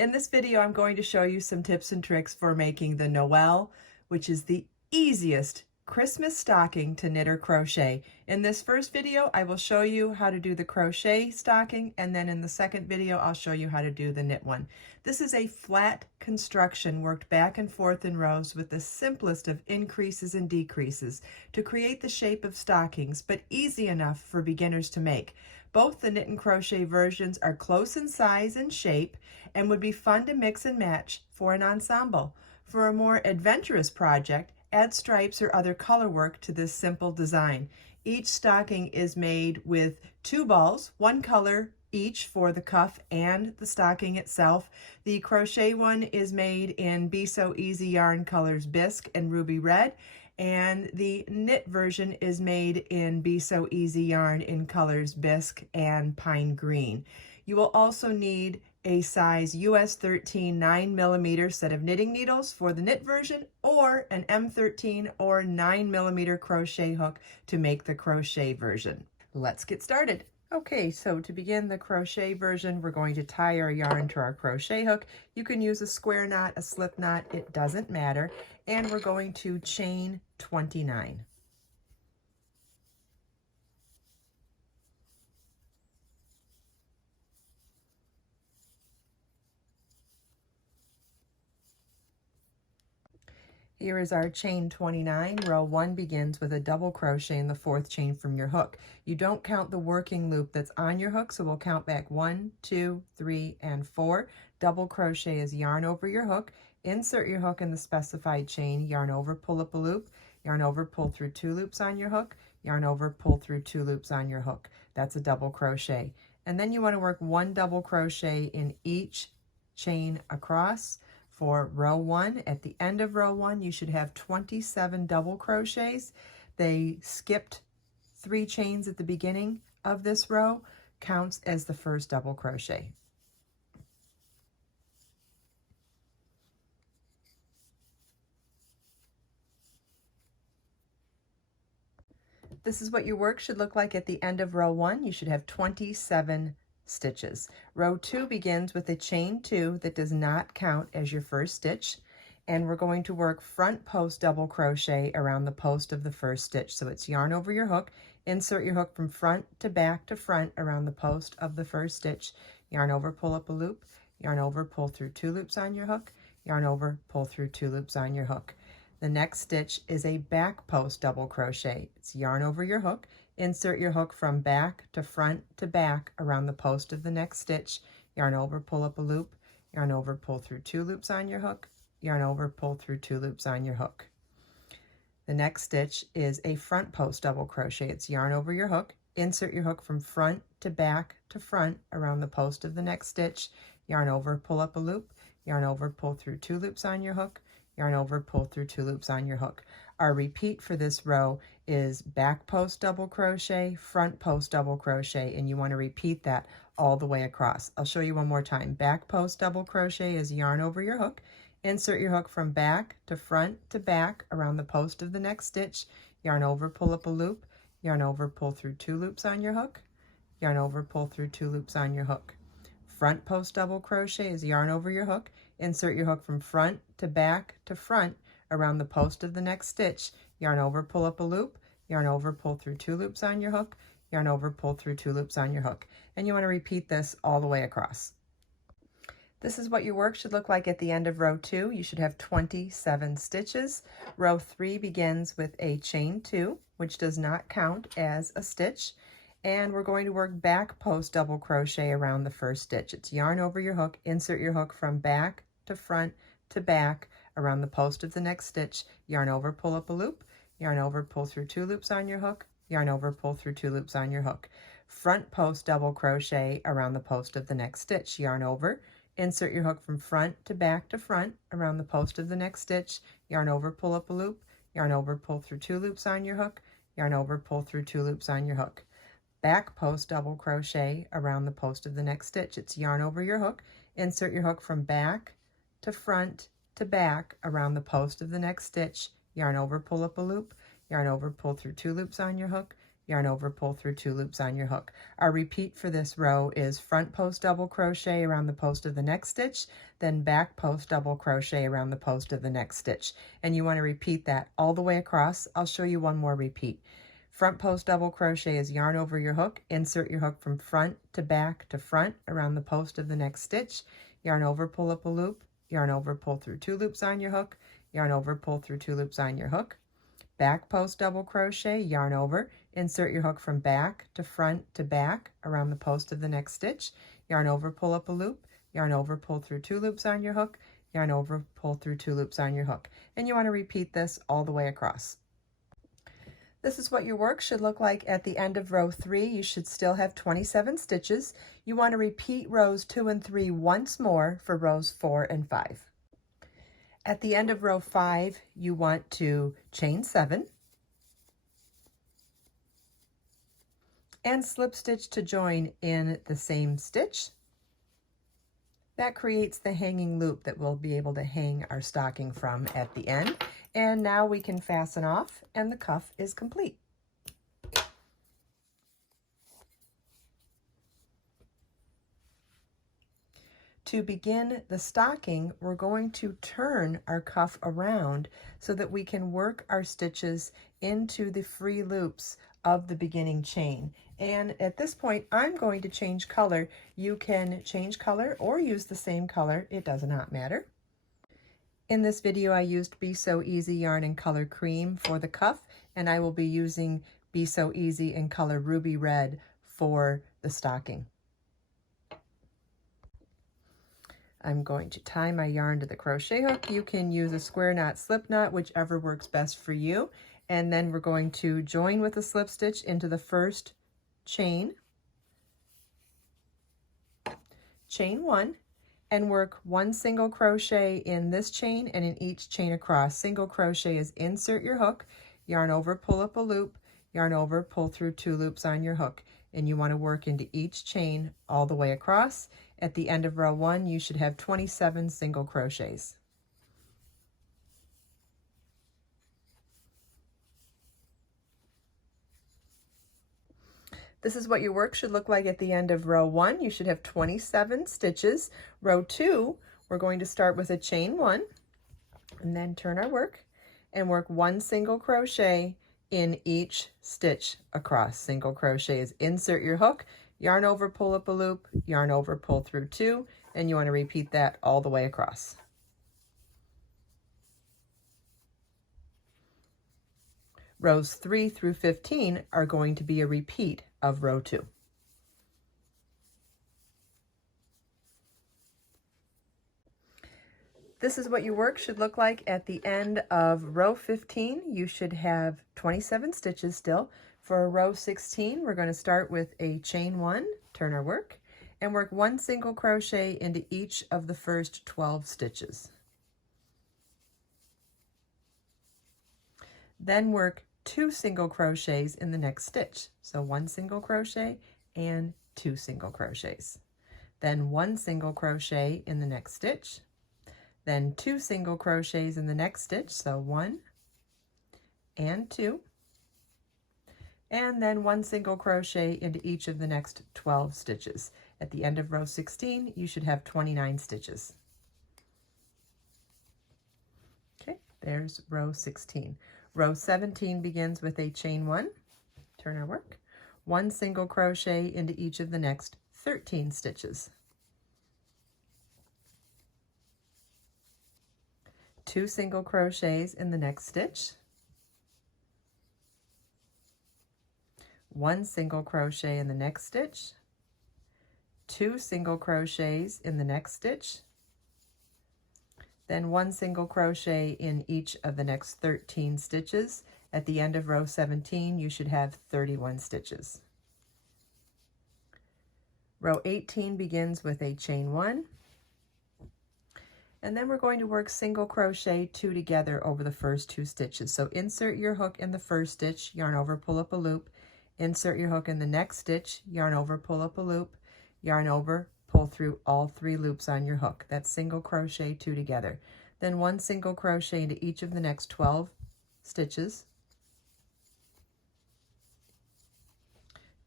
In this video, I'm going to show you some tips and tricks for making the Noel, which is the easiest Christmas stocking to knit or crochet. In this first video, I will show you how to do the crochet stocking, and then in the second video, I'll show you how to do the knit one. This is a flat construction worked back and forth in rows with the simplest of increases and decreases to create the shape of stockings, but easy enough for beginners to make. Both the knit and crochet versions are close in size and shape and would be fun to mix and match for an ensemble. For a more adventurous project, add stripes or other color work to this simple design. Each stocking is made with 2 balls, one color each for the cuff and the stocking itself. The crochet one is made in Be So Easy yarn colors Bisque and Ruby Red, and the knit version is made in Be So Easy yarn in colors Bisque and Pine Green. You will also need a size US 13 9mm set of knitting needles for the knit version, or an M13 or 9mm crochet hook to make the crochet version. Let's get started. Okay, so to begin the crochet version, we're going to tie our yarn to our crochet hook. You can use a square knot, a slip knot, it doesn't matter. And we're going to chain 29. Here is our chain 29. Row 1 begins with a double crochet in the 4th chain from your hook. You don't count the working loop that's on your hook, so we'll count back 1, 2, 3, and 4. Double crochet is yarn over your hook. Insert your hook in the specified chain, yarn over, pull up a loop, yarn over, pull through 2 loops on your hook, yarn over, pull through 2 loops on your hook. That's a double crochet. And then you want to work 1 double crochet in each chain across. For row 1, at the end of row 1, you should have 27 double crochets. They skipped 3 chains at the beginning of this row, counts as the first double crochet. This is what your work should look like at the end of row 1. You should have 27 stitches. Row 2 begins with a chain 2 that does not count as your first stitch, and we're going to work front post double crochet around the post of the first stitch. So it's yarn over your hook, insert your hook from front to back to front around the post of the first stitch, yarn over, pull up a loop, yarn over, pull through 2 loops on your hook, yarn over, pull through 2 loops on your hook. The next stitch is a back post double crochet. It's yarn over your hook, insert your hook from back to back around the post of the next stitch, yarn over, pull up a loop, yarn over, pull through 2 loops on your hook, yarn over, pull through 2 loops on your hook. The next stitch is a front post double crochet. It's yarn over your hook, insert your hook from front to back to front around the post of the next stitch, yarn over, pull up a loop, yarn over, pull through 2 loops on your hook, yarn over, pull through 2 loops on your hook. Our repeat for this row is back post double crochet, front post double crochet, and you want to repeat that all the way across. I'll show you one more time. Back post double crochet is yarn over your hook, insert your hook from back to back around the post of the next stitch, yarn over, pull up a loop, yarn over, pull through 2 loops on your hook, yarn over, pull through 2 loops on your hook. Front post double crochet is yarn over your hook, insert your hook from front to front around the post of the next stitch, yarn over, pull up a loop, yarn over, pull through 2 loops on your hook, yarn over, pull through 2 loops on your hook. And you want to repeat this all the way across. This is what your work should look like at the end of row 2. You should have 27 stitches. Row 3 begins with a chain 2, which does not count as a stitch. And we're going to work back post double crochet around the first stitch. It's yarn over your hook, insert your hook from back to front to back around the post of the next stitch, yarn over, pull up a loop, yarn over, pull through 2 loops on your hook, yarn over, pull through 2 loops on your hook. Front post double crochet around the post of the next stitch, yarn over, insert your hook from front to front around the post of the next stitch, yarn over, pull up a loop, yarn over, pull through 2 loops on your hook, yarn over, pull through 2 loops on your hook. Back post double crochet around the post of the next stitch. It's yarn over your hook, insert your hook from back to front to back around the post of the next stitch, yarn over, pull up a loop, yarn over, pull through 2 loops on your hook, yarn over, pull through 2 loops on your hook. Our repeat for this row is front post double crochet around the post of the next stitch, then back post double crochet around the post of the next stitch. And you want to repeat that all the way across. I'll show you one more repeat. Front post double crochet is yarn over your hook, insert your hook from front to back to front around the post of the next stitch, yarn over, pull up a loop, yarn over, pull through 2 loops on your hook, yarn over, pull through 2 loops on your hook, back post double crochet, yarn over, insert your hook from back to back around the post of the next stitch, yarn over, pull up a loop, yarn over, pull through 2 loops on your hook, yarn over, pull through 2 loops on your hook. And you want to repeat this all the way across. This is what your work should look like at the end of row 3. You should still have 27 stitches. You want to repeat rows 2 and 3 once more for rows 4 and 5. At the end of row 5, you want to chain 7 and slip stitch to join in the same stitch. That creates the hanging loop that we'll be able to hang our stocking from at the end. And now we can fasten off and the cuff is complete. To begin the stocking, we're going to turn our cuff around so that we can work our stitches into the free loops of the beginning chain. And at this point, I'm going to change color. You can change color or use the same color. It does not matter. In this video, I used Be So Easy yarn in color cream for the cuff, and I will be using Be So Easy in color ruby red for the stocking. I'm going to tie my yarn to the crochet hook. You can use a square knot, slip knot, whichever works best for you. And then we're going to join with a slip stitch into the first chain, chain 1, and work 1 single crochet in this chain and in each chain across. Single crochet is insert your hook, yarn over, pull up a loop, yarn over, pull through 2 loops on your hook. And you want to work into each chain all the way across. At the end of row 1, you should have 27 single crochets. This is what your work should look like at the end of row 1. You should have 27 stitches. Row 2, we're going to start with a chain 1 and then turn our work and work 1 single crochet in each stitch across. Single crochet is insert your hook, yarn over, pull up a loop, yarn over, pull through 2, and you want to repeat that all the way across. Rows 3 through 15 are going to be a repeat of row 2. This is what your work should look like at the end of row 15. You should have 27 stitches still. For row 16, we're going to start with a chain 1, turn our work, and work 1 single crochet into each of the first 12 stitches. Then work 2 single crochets in the next stitch. So 1 single crochet and 2 single crochets. Then 1 single crochet in the next stitch. Then 2 single crochets in the next stitch. So 1 and 2. And then 1 single crochet into each of the next 12 stitches. At the end of row 16, you should have 29 stitches. Okay, there's row 16. Row 17 begins with a chain 1, turn our work, 1 single crochet into each of the next 13 stitches. 2 single crochets in the next stitch, 1 single crochet in the next stitch, 2 single crochets in the next stitch, then 1 single crochet in each of the next 13 stitches. At the end of row 17, you should have 31 stitches. Row 18 begins with a chain 1, and then we're going to work single crochet 2 together over the first 2 stitches. So insert your hook in the first stitch, yarn over, pull up a loop, insert your hook in the next stitch, yarn over, pull up a loop, yarn over, pull through all 3 loops on your hook. That's single crochet 2 together. Then 1 single crochet into each of the next 12 stitches.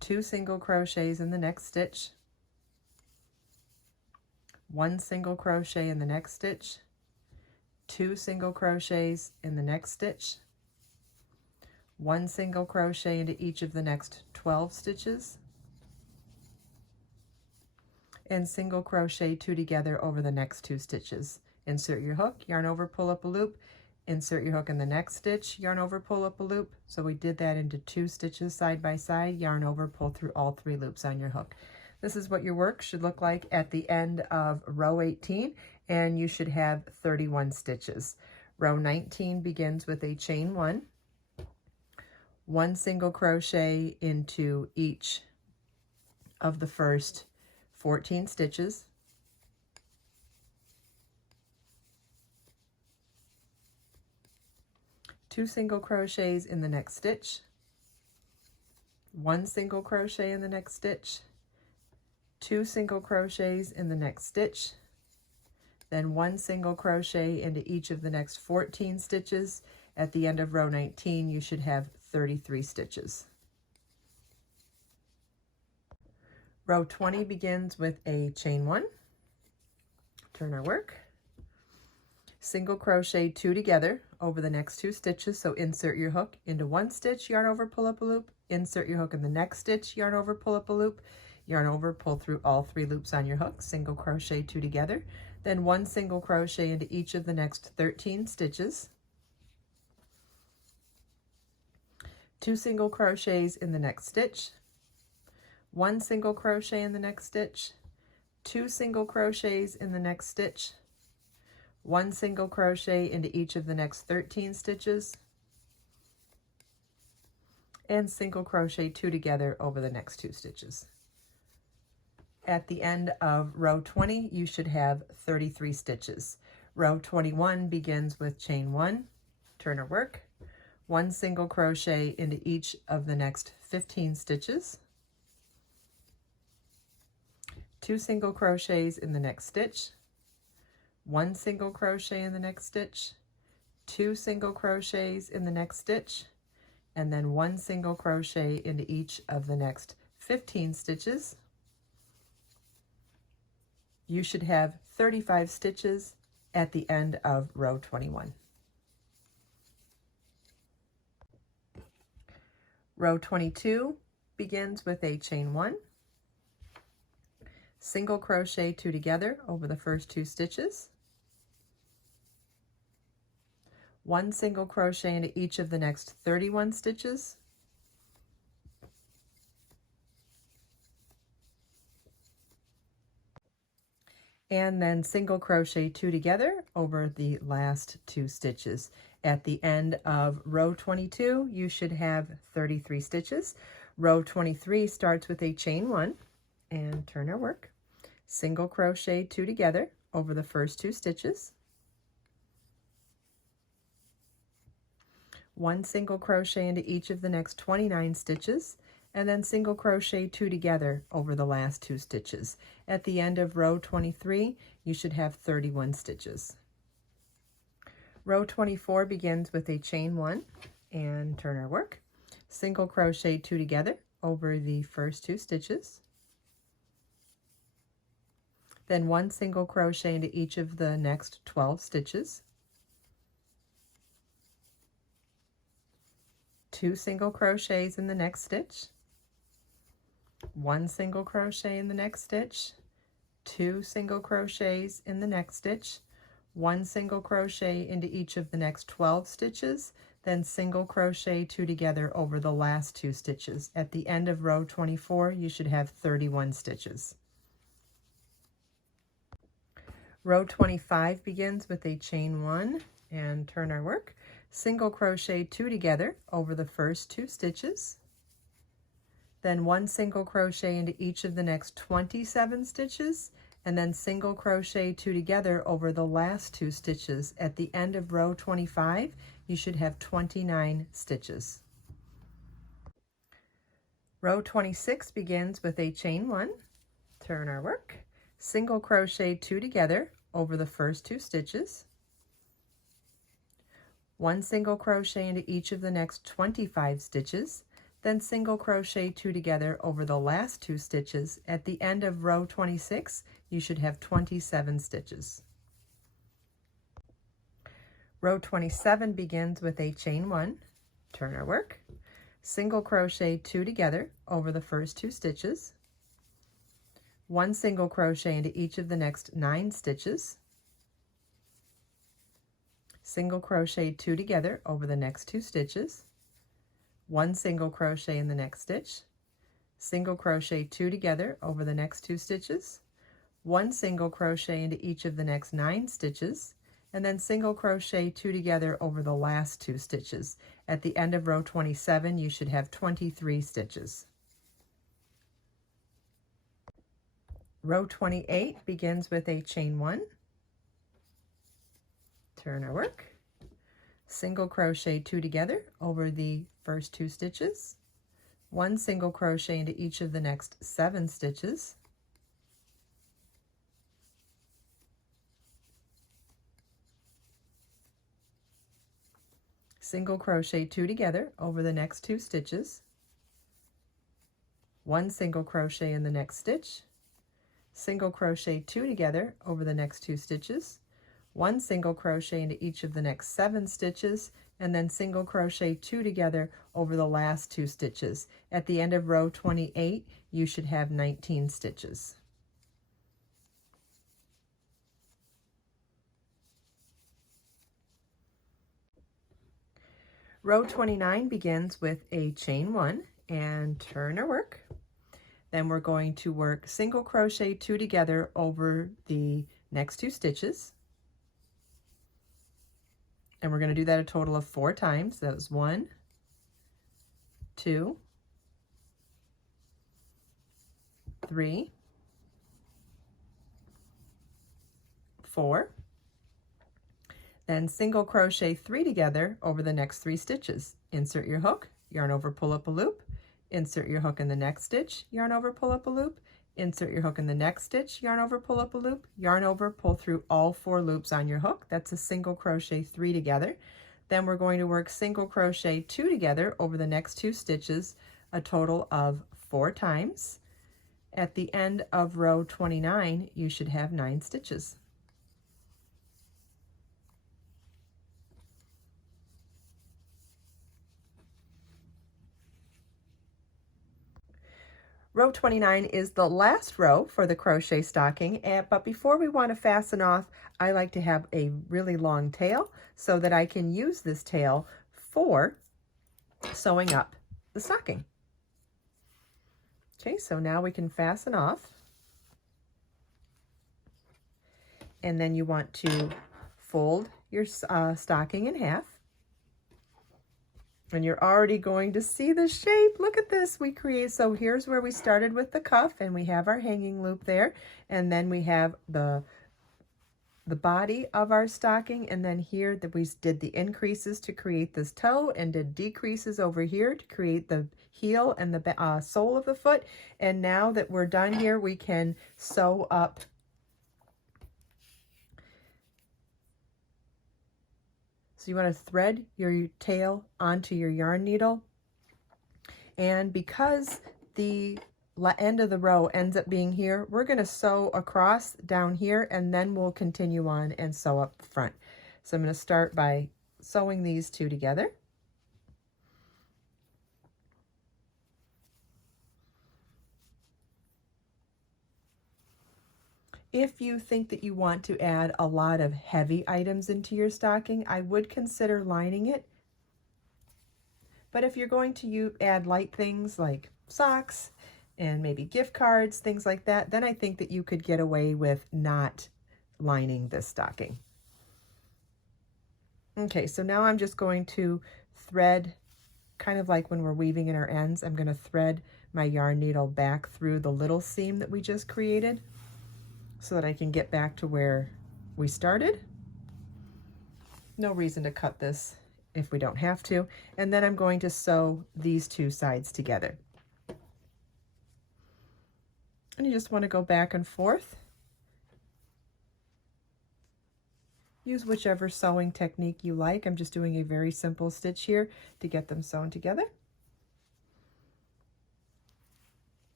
2 single crochets in the next stitch, 1 single crochet in the next stitch, 2 single crochets in the next stitch, 1 single crochet into each of the next 12 stitches, and single crochet 2 together over the next 2 stitches. Insert your hook, yarn over, pull up a loop, insert your hook in the next stitch, yarn over, pull up a loop. So we did that into 2 stitches side by side, yarn over, pull through all 3 loops on your hook. This is what your work should look like at the end of row 18, and you should have 31 stitches. Row 19 begins with a chain 1, 1 single crochet into each of the first 14 stitches, two single crochets in the next stitch, 1 single crochet in the next stitch, 2 single crochets in the next stitch, then 1 single crochet into each of the next 14 stitches. At the end of row 19, you should have 33 stitches. Row 20 begins with a chain 1, turn our work, single crochet 2 together over the next 2 stitches. So insert your hook into 1 stitch, yarn over, pull up a loop, insert your hook in the next stitch, yarn over, pull up a loop, yarn over, pull through all 3 loops on your hook, single crochet 2 together, then 1 single crochet into each of the next 13 stitches, 2 single crochets in the next stitch, 1 single crochet in the next stitch, 2 single crochets in the next stitch, 1 single crochet into each of the next 13 stitches, and single crochet 2 together over the next 2 stitches. At the end of row 20, you should have 33 stitches. Row 21 begins with chain 1, turn our work, 1 single crochet into each of the next 15 stitches, 2 single crochets in the next stitch, 1 single crochet in the next stitch, 2 single crochets in the next stitch, and then 1 single crochet into each of the next 15 stitches. You should have 35 stitches at the end of row 21. Row 22 begins with a chain 1, single crochet 2 together over the first 2 stitches, 1 single crochet into each of the next 31 stitches, and then single crochet 2 together over the last 2 stitches. At the end of row 22, you should have 33 stitches. Row 23 starts with a chain 1, and turn our work, single crochet 2 together over the first 2 stitches, 1 single crochet into each of the next 29 stitches, and then single crochet 2 together over the last 2 stitches. At the end of row 23, you should have 31 stitches. Row 24 begins with a chain 1, and turn our work, single crochet 2 together over the first 2 stitches, then 1 single crochet into each of the next 12 stitches, 2 single crochets in the next stitch, 1 single crochet in the next stitch, 2 single crochets in the next stitch, 1 single crochet into each of the next 12 stitches, then single crochet 2 together over the last 2 stitches. At the end of row 24, you should have 31 stitches. Row 25 begins with a chain 1, and turn our work, single crochet 2 together over the first 2 stitches, then 1 single crochet into each of the next 27 stitches, and then single crochet 2 together over the last 2 stitches. At the end of row 25, you should have 29 stitches. Row 26 begins with a chain 1, turn our work, single crochet 2 together over the first 2 stitches, 1 single crochet into each of the next 25 stitches, then single crochet 2 together over the last 2 stitches. At the end of row 26, you should have 27 stitches. Row 27 begins with a chain 1, turn our work, single crochet 2 together over the first 2 stitches, 1 single crochet into each of the next 9 stitches, single crochet 2 together over the next 2 stitches, 1 single crochet in the next stitch, single crochet 2 together over the next 2 stitches, 1 single crochet into each of the next 9 stitches, and then single crochet 2 together over the last 2 stitches. At the end of row 27, you should have 23 stitches. Row 28 begins with a chain 1, turn our work, single crochet 2 together over the first 2 stitches, 1 single crochet into each of the next 7 stitches, single crochet 2 together over the next 2 stitches, 1 single crochet in the next stitch, single crochet 2 together over the next 2 stitches, 1 single crochet into each of the next 7 stitches, and then single crochet 2 together over the last 2 stitches. At the end of row 28, you should have 19 stitches. Row 29 begins with a chain 1 and turn our work. Then we're going to work single crochet 2 together over the next 2 stitches. And we're going to do that a total of 4 times. That was 1, 2, 3, 4. Then single crochet 3 together over the next 3 stitches. Insert your hook, yarn over, pull up a loop, insert your hook in the next stitch, yarn over, pull up a loop, insert your hook in the next stitch, yarn over, pull up a loop, yarn over, pull through all 4 loops on your hook. That's a single crochet 3 together. Then we're going to work single crochet 2 together over the next 2 stitches, a total of 4 times. At the end of row 29, you should have 9 stitches. Row 29 is the last row for the crochet stocking, but before we want to fasten off, I like to have a really long tail so that I can use this tail for sewing up the stocking. Okay, so now we can fasten off. And then you want to fold your stocking in half. And you're already going to see the shape. Look at this. We create, so here's where we started with the cuff, and we have our hanging loop there. And then we have the body of our stocking, and then here that we did the increases to create this toe, and did decreases over here to create the heel and the sole of the foot. And now that we're done here, we can sew up So you want to thread your tail onto your yarn needle. And because the end of the row ends up being here, we're going to sew across down here, and then we'll continue on and sew up the front. So I'm going to start by sewing these 2 together. If you think that you want to add a lot of heavy items into your stocking, I would consider lining it. But if you're going to add light things like socks and maybe gift cards, things like that, then I think that you could get away with not lining this stocking. Okay, so now I'm just going to thread, kind of like when we're weaving in our ends, I'm going to thread my yarn needle back through the little seam that we just created, so that I can get back to where we started. No reason to cut this if we don't have to. And then I'm going to sew these 2 sides together. And you just want to go back and forth. Use whichever sewing technique you like. I'm just doing a very simple stitch here to get them sewn together.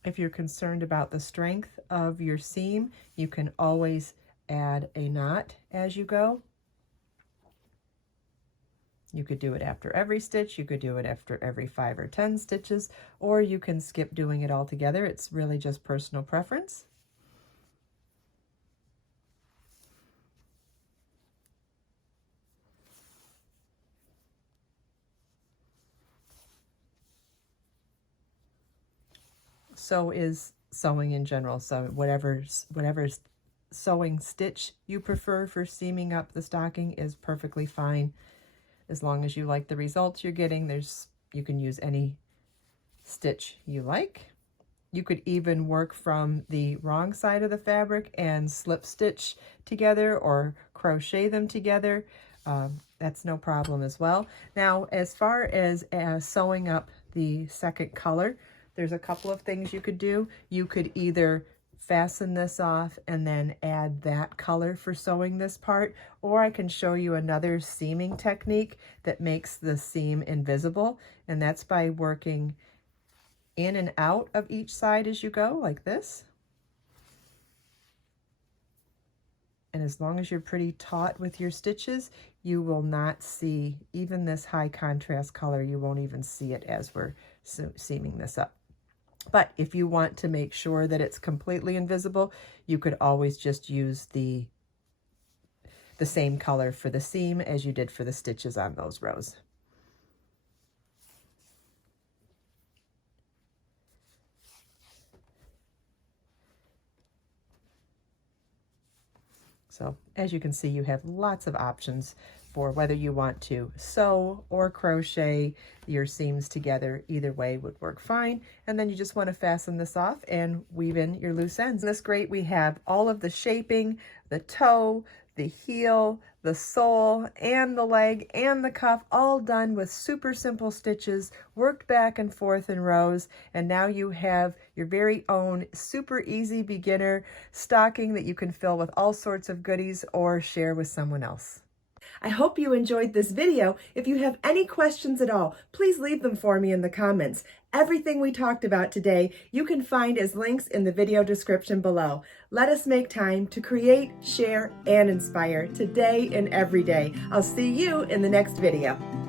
If you're concerned about the strength of your seam, you can always add a knot as you go. You could do it after every stitch, you could do it after every 5 or 10 stitches, or you can skip doing it altogether. It's really just personal preference. So is sewing in general. So whatever sewing stitch you prefer for seaming up the stocking is perfectly fine. As long as you like the results you're getting, you can use any stitch you like. You could even work from the wrong side of the fabric and slip stitch together or crochet them together. That's no problem as well. Now, as far as sewing up the second color, there's a couple of things you could do. You could either fasten this off and then add that color for sewing this part, or I can show you another seaming technique that makes the seam invisible, and that's by working in and out of each side as you go, like this. And as long as you're pretty taut with your stitches, you will not see even this high contrast color. You won't even see it as we're seaming this up. But if you want to make sure that it's completely invisible, you could always just use the same color for the seam as you did for the stitches on those rows. So as you can see, you have lots of options for whether you want to sew or crochet your seams together. Either way would work fine. And then you just want to fasten this off and weave in your loose ends. In this grate, we have all of the shaping, the toe, the heel, the sole, and the leg, and the cuff, all done with super simple stitches, worked back and forth in rows, and now you have your very own super easy beginner stocking that you can fill with all sorts of goodies or share with someone else. I hope you enjoyed this video. If you have any questions at all, please leave them for me in the comments. Everything we talked about today, you can find as links in the video description below. Let us make time to create, share, and inspire today and every day. I'll see you in the next video.